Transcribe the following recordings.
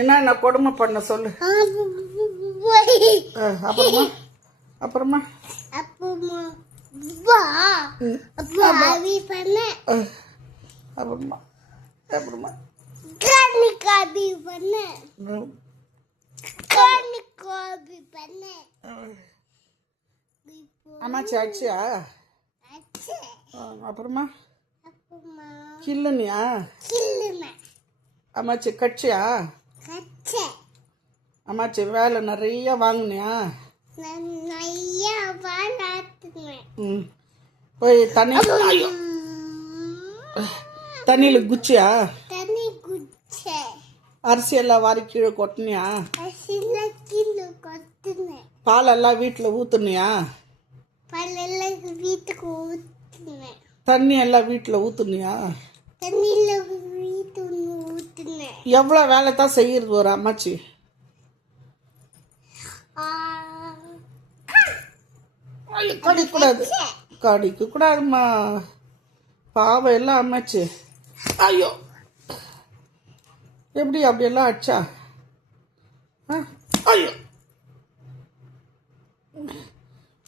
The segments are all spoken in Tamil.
என்ன கொடுமை பண்ண சொல்லு. அப்புறமா அப்புறமா அப்புறமா அப்புறமா அப்புறமா அம்மாச்சி ஆச்சியா? அப்புறமா கில்லுனியா? அம்மாச்சி கட்சியா? அம்மாச்சி வேலை நிறைய வாங்கினியா? போய் தண்ணியில் குச்சியா? அரிசி எல்லாம் வாரி கீழே கொட்டினியா? பாலெல்லாம் வீட்டில் ஊத்துனியா? தண்ணி எல்லாம் வீட்டில் ஊத்துனியா? எவ்வளோ வேலை தான் செய்யறது ஒரு அம்மாச்சி? கடிக்கூடாது, கடிக்க கூடாதுமா, பாவம் எல்லாம் அம்மாச்சி. ஐயோ, எப்படி அப்படியெல்லாம் அடிச்சா? ஐயோ,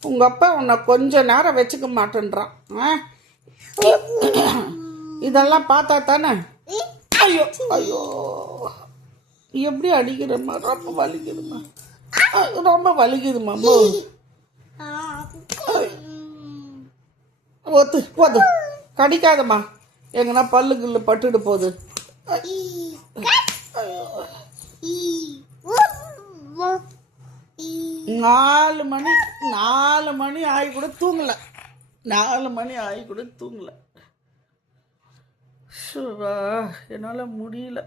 உங்க அப்பா உன்னை கொஞ்ச நேரம் வச்சுக்க மாட்டேன்றான். இதெல்லாம் பார்த்தா தானே? ஐயோ ஐயோ, எப்படி அடிக்கிறம்மா, ரொம்ப வலிக்குதுமா, ரொம்ப வலிக்குதுமா. ஒத்து போது, கடிக்காதம்மா, எங்கன்னா பல்லு கில்லு பட்டுட்டு போகுது. 4 மணி ஆகி கூட தூங்கல. 4 மணி ஆகி கூட தூங்கல. என்னால் முடியல.